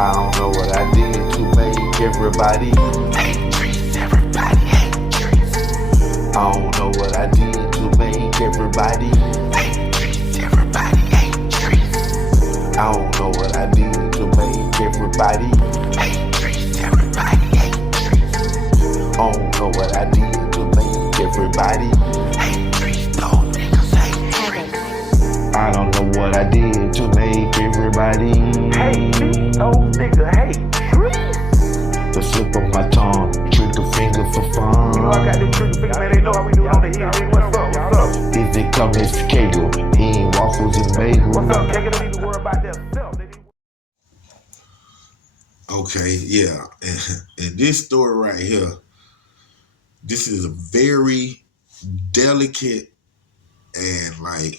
I don't know what I did to make everybody hate trees. Everybody hate trees. I don't know what I did to make everybody hate trees. Everybody hate trees. I don't know what I did to make everybody hate trees. Everybody hate trees. I don't know what I did to make everybody hate trees. No niggas hate trees. I don't know what I did to make everybody hate me. No nigga hate trees. The slip of my tongue, trigger finger for fun. You know I got this trigger finger, man. They know how we do it on the ear. What's up? What's up? Is it coming to Kegel? He ain't waffles and bagels. What's up, Kegel? They need to worry about themselves. Okay, yeah. And this story right here, this is a very delicate and like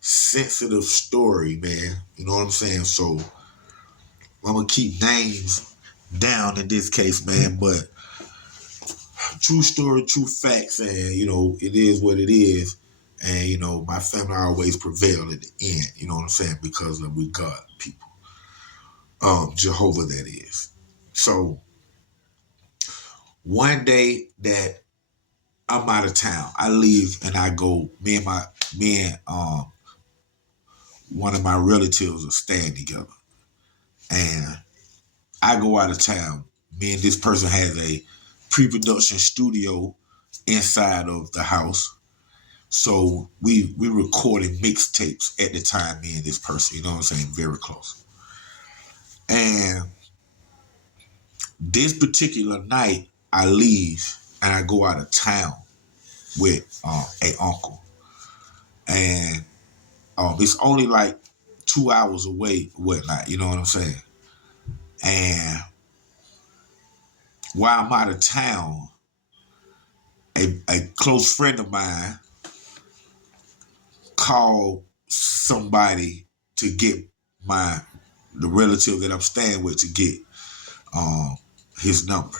sensitive story, man. You know what I'm saying? So I'm gonna keep names down in this case, man, but true story, true facts, and you know, it is what it is. And you know, my family always prevail at the end, you know what I'm saying, because we God people. Jehovah, that is. So one day that I'm out of town, I leave and I go, me and one of my relatives are staying together. And I go out of town. Me and this person has a pre-production studio inside of the house. So we recording mixtapes at the time, me and this person, you know what I'm saying? Very close. And this particular night, I leave and I go out of town with a uncle. And it's only like 2 hours away, whatnot, you know what I'm saying? And while I'm out of town, a close friend of mine called somebody to get the relative that I'm staying with to get his number.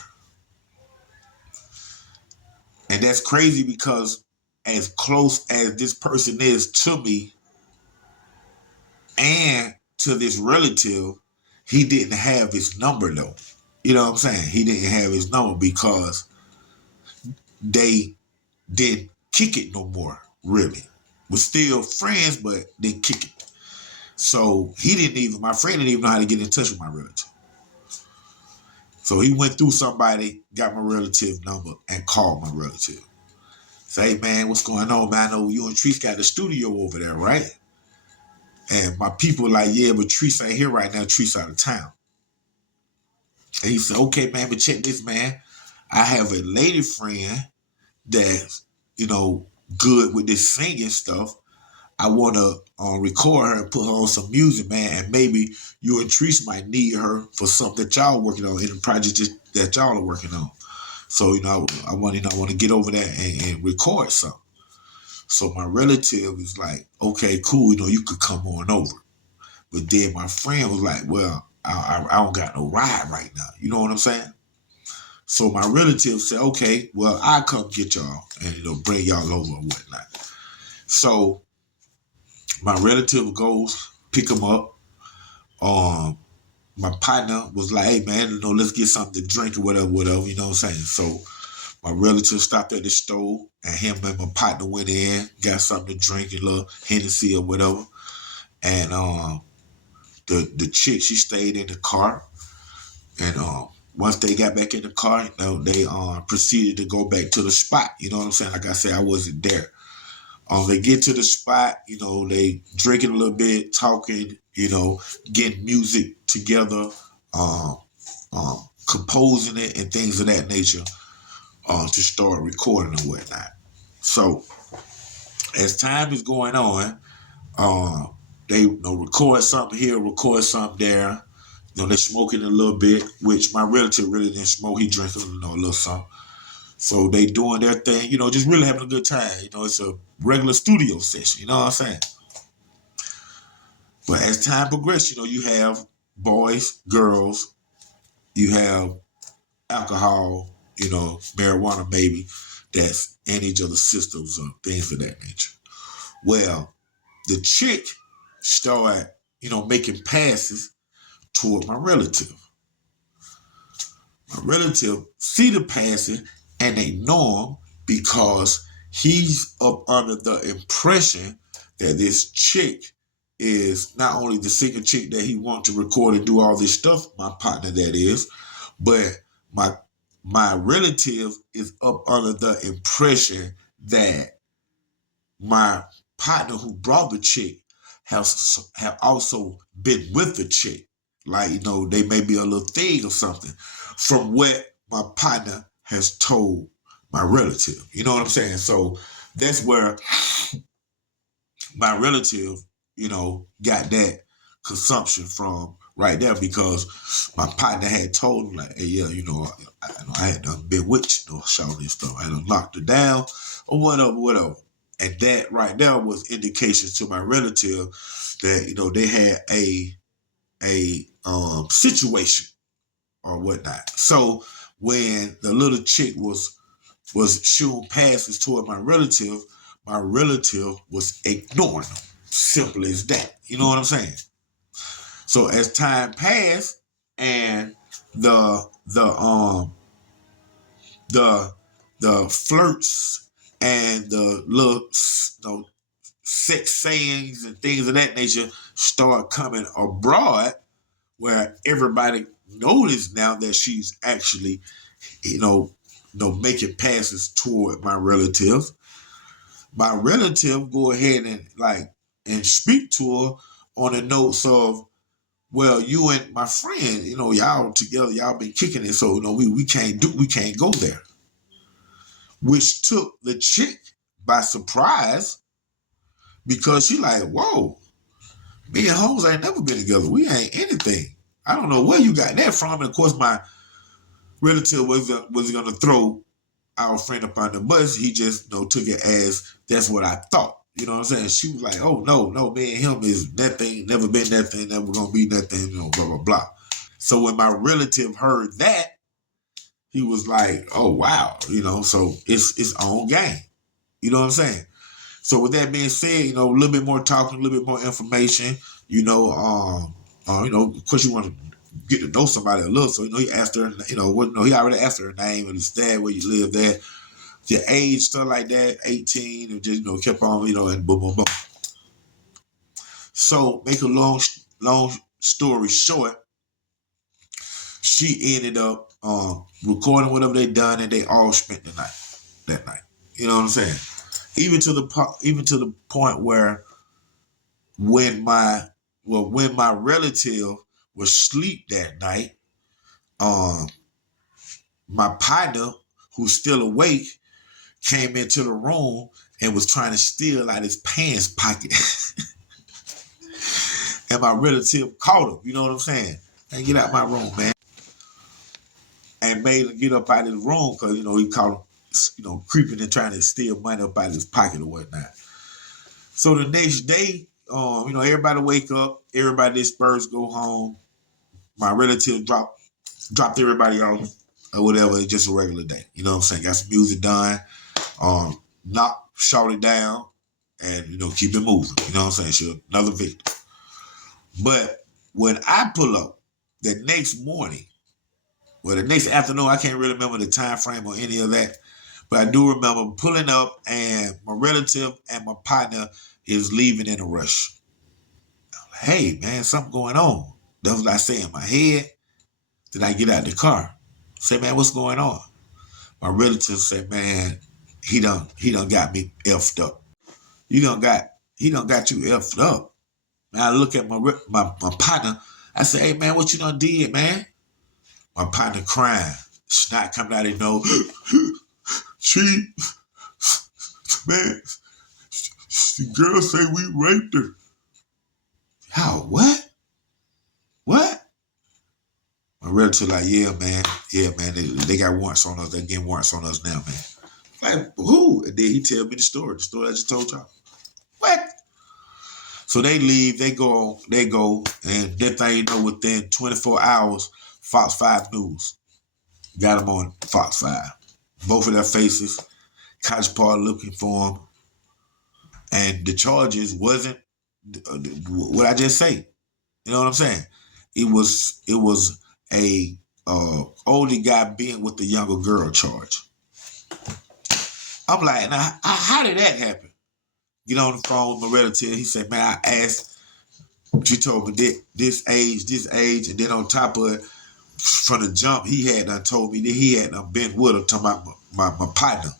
And that's crazy because as close as this person is to me and to this relative, he didn't have his number though. You know what I'm saying? He didn't have his number because they didn't kick it no more, really. We're still friends, but didn't kick it. So my friend didn't even know how to get in touch with my relative. So he went through somebody, got my relative number, and called my relative. Say, hey, man, what's going on, man? I know you and Treese got the studio over there, right? And my people were like, yeah, but Treese ain't here right now. Treese out of town. And he said, okay, man, but check this, man. I have a lady friend that's, you know, good with this singing stuff. I want to record her and put her on some music, man, and maybe you and Treese might need her for something that y'all working on in the project that y'all are working on. So, you know, I want to get over there and record something. So my relative is like, okay, cool, you know, you could come on over. But then my friend was like, well, I don't got no ride right now. You know what I'm saying? So my relative said, okay, well, I'll come get y'all and, you know, bring y'all over and whatnot. So my relative goes, pick him up. My partner was like, hey, man, you know, let's get something to drink or whatever, you know what I'm saying? So my relative stopped at the store and him and my partner went in, got something to drink, a little Hennessy or whatever. And the chick, she stayed in the car. And once they got back in the car, you know, they proceeded to go back to the spot. You know what I'm saying? Like I said, I wasn't there. They get to the spot, you know, they drinking a little bit, talking, you know, getting music together, composing it and things of that nature to start recording and whatnot. So as time is going on, they, you know, record something here, record something there. You know, they're smoking a little bit, which my relative really didn't smoke. He drank, you know, a little something. So they doing their thing, you know, just really having a good time. You know, it's a regular studio session, you know what I'm saying? But as time progresses, you know, you have boys, girls, you have alcohol, you know, marijuana maybe, that's in each other's systems or things of that nature. Well, the chick started, you know, making passes toward my relative. My relative see the passing and they know him because he's up under the impression that this chick is not only the single chick that he wants to record and do all this stuff, my partner that is, but my relative is up under the impression that my partner who brought the chick have also been with the chick. Like, they may be a little thing or something from what my partner has told my relative. You know what I'm saying? So that's where my relative, got that consumption from right there because my partner had told him, like, hey, yeah, I had done bewitched, showing this stuff. I had done knocked her down or whatever. And that right there was indications to my relative that, they had a situation or whatnot. So when the little chick was shooting passes toward my relative was ignoring them. Simple as that. You know what I'm saying? So as time passed and the flirts and the little sex sayings and things of that nature start coming abroad, where everybody noticed now that she's actually, making passes toward my relative. My relative go ahead and speak to her on the notes of, well, you and my friend, y'all together, y'all been kicking it, so we can't go there. Which took the chick by surprise because she like, whoa, me and Holmes ain't never been together. We ain't anything. I don't know where you got that from. And of course, my relative was gonna throw our friend up on the bus. He just took it as that's what I thought. You know what I'm saying? She was like, oh no, me and him is that thing, never been that thing, never gonna be that thing, blah, blah, blah. So when my relative heard that, he was like, oh wow, so it's on game. You know what I'm saying? So with that being said, a little bit more talking, a little bit more information, of course you want to get to know somebody a little. So, he asked her, he already asked her name and his dad, where you live there, your age, stuff like that, 18, and just, kept on, and boom, boom, boom. So make a long story short, she ended up recording whatever they done, and they all spent the night that night. You know what I'm saying? Even to the point where when my relative was asleep that night, my partner, who's still awake, came into the room and was trying to steal out his pants pocket. And my relative caught him. You know what I'm saying? Hey, get out my room, man. And made him get up out of the room because, he caught him, creeping and trying to steal money up out of his pocket or whatnot. So the next day, everybody wake up, everybody disperse, go home. My relative dropped everybody off or whatever. It's just a regular day. You know what I'm saying? Got some music done, knock, shot it down, and, keep it moving. You know what I'm saying? She's another victim. But when I pull up the next morning, the next afternoon, I can't really remember the time frame or any of that, but I do remember pulling up and my relative and my partner is leaving in a rush. I'm like, hey, man, something going on. That's what I say in my head. Then I get out the car. Say, man, what's going on? My relative said, man, he done got me effed up. He done got you effed up. And I look at my partner. I say, hey, man, what you done did, man? My partner crying. Snot coming out of his nose. She, man, the girl say we raped her. How, what? What? My relative like, yeah, man, they got warrants on us. They getting warrants on us now, man. Like, who? And then he tell me the story I just told y'all. What? So they leave, they go, and that thing, within 24 hours, Fox 5 News got them on Fox 5. Both of their faces, College Park looking for them. And the charges wasn't what I just say. You know what I'm saying? it was a older guy being with the younger girl charge. I'm like, now, how did that happen? Get on the phone with my relative. He said, man, I asked. She told me this age, and then on top of it, from the jump, he had done told me that he had done been with her, talking about my partner.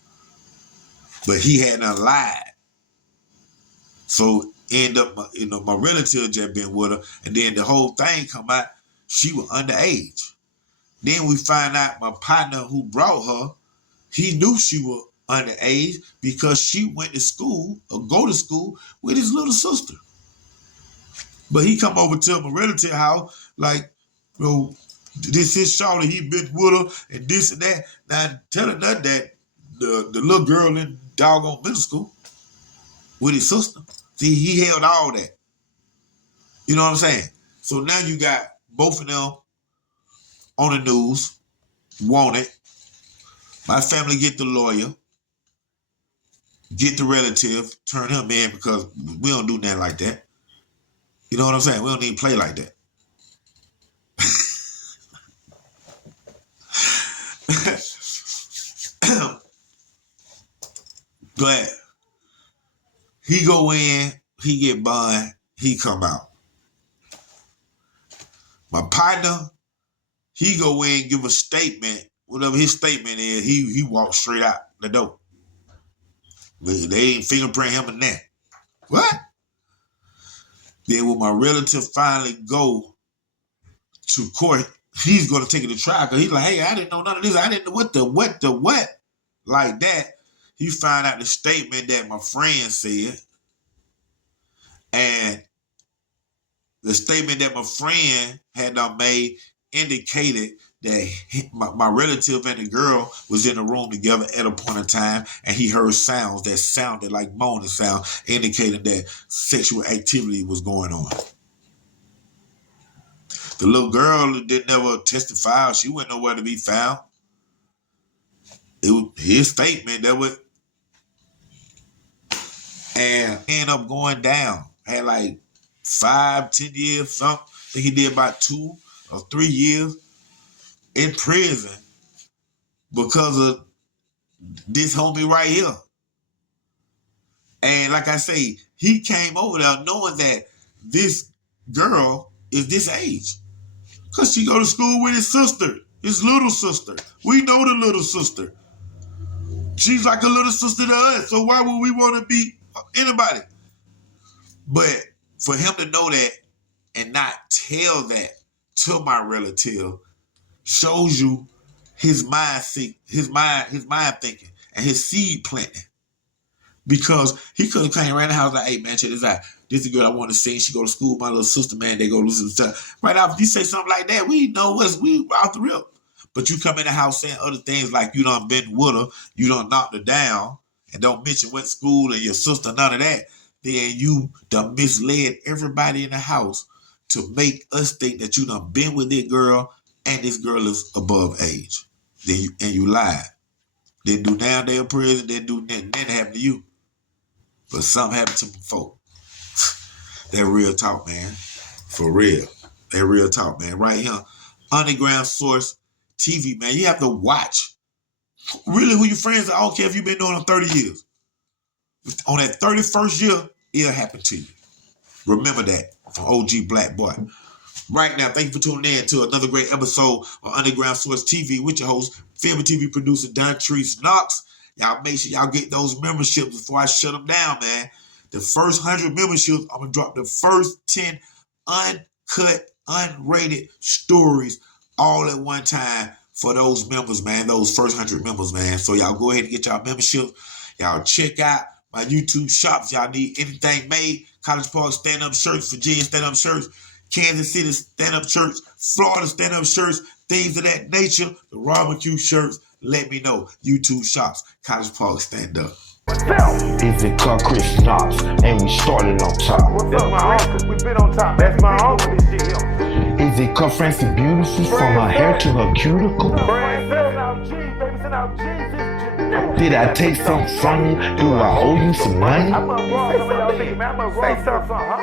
But he had done lied. So end up, my relative just been with her, and then the whole thing come out, she was underage. Then we find out my partner who brought her, he knew she was underage because she went to school or go to school with his little sister. But he come over to my relative house, like, this is shawty, he been with her and this and that. Now telling her that the little girl in doggone middle school with his sister. See, he held all that. You know what I'm saying? So now you got both of them on the news, wanted. My family get the lawyer, get the relative, turn him in because we don't do nothing like that. You know what I'm saying? We don't even play like that. But he go in, he get bond, he come out. My partner, he go in, give a statement, whatever his statement is, he walks straight out the door. They ain't fingerprint him in that. What? Then when my relative finally go to court, he's going to take it to trial because he's like, hey, I didn't know none of this. I didn't know what. Like that, he found out the statement that my friend said. And the statement that my friend had made indicated that my relative and the girl was in the room together at a point in time, and he heard sounds that sounded like moaning sound, indicating that sexual activity was going on. The little girl did never testify. She wasn't nowhere to be found. It was his statement that would, and end up going down. Had like 5-10 years, something. I think he did about 2 or 3 years in prison because of this homie right here. And like I say, he came over there knowing that this girl is this age. Because she go to school with his sister, his little sister. We know the little sister. She's like a little sister to us, so why would we want to be anybody? But for him to know that and not tell that to my relative shows you his mind thinking and his seed planting. Because he could have came around the house like, hey man, check this out. This is a girl I want to see. She go to school with my little sister, man. They go listen to stuff. Right after you say something like that, we know we out the rip. But you come in the house saying other things like you done been with her, you done knocked her down, and don't mention what school and your sister, none of that. Then you done misled everybody in the house to make us think that you done been with this girl and this girl is above age. And you lied. Didn't do down there in prison, didn't do nothing happened to you. But something happened to folk. That real talk, man. For real. That real talk, man. Right here. Underground Source TV, man. You have to watch. Really who your friends are. I don't care if you've been doing them 30 years. On that 31st year, it'll happen to you. Remember that from OG Black Boy. Right now, thank you for tuning in to another great episode of Underground Source TV with your host, film and TV producer Don Knox. Y'all make sure y'all get those memberships before I shut them down, man. The first 100 memberships, I'm going to drop the first 10 uncut, unrated stories all at one time for those members, man. Those first 100 members, man. So y'all go ahead and get y'all memberships. Y'all check out my YouTube shops. Y'all need anything made. College Park stand-up shirts, Virginia stand-up shirts, Kansas City stand-up shirts, Florida stand-up shirts, things of that nature. The barbecue shirts. Let me know. YouTube shops, College Park stand-up. Is it called Chris Knox? And we started on top. What's up, my uncle? We been on top. That's my uncle. This shit here. Is it called Francie Beautiful from her hair to her cuticle? Send out G, baby. Send out G. Did I take something from you? Do I owe you some money? I'm gonna say something, huh?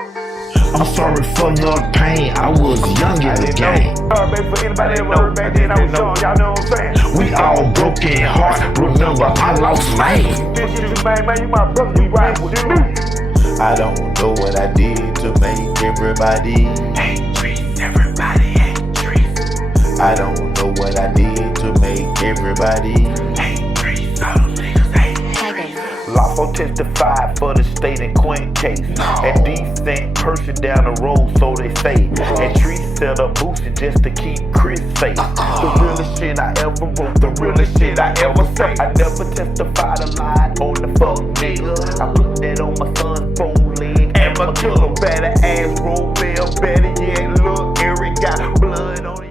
I'm sorry for your pain. I was young in the game. Sorry, baby, for anybody ever heard back then I was young. Y'all know what I'm saying? We all broken hearts. Remember, I lost mine. Man, you my brother. You right with you. I don't know what I did to make everybody hate trees. Everybody hate trees. I don't know what I did to make everybody hate trees. All them niggas hate trees. Lawful testified for the state and Quinn case. A decent person down the road, so they say. And Trees set up boosted just to keep Chris safe. The realest shit I ever wrote, the realest shit I ever say. I never testified a lie on the fuck nigga. I put that on my son's phone leg. And my killer better ass roll bell, better yet.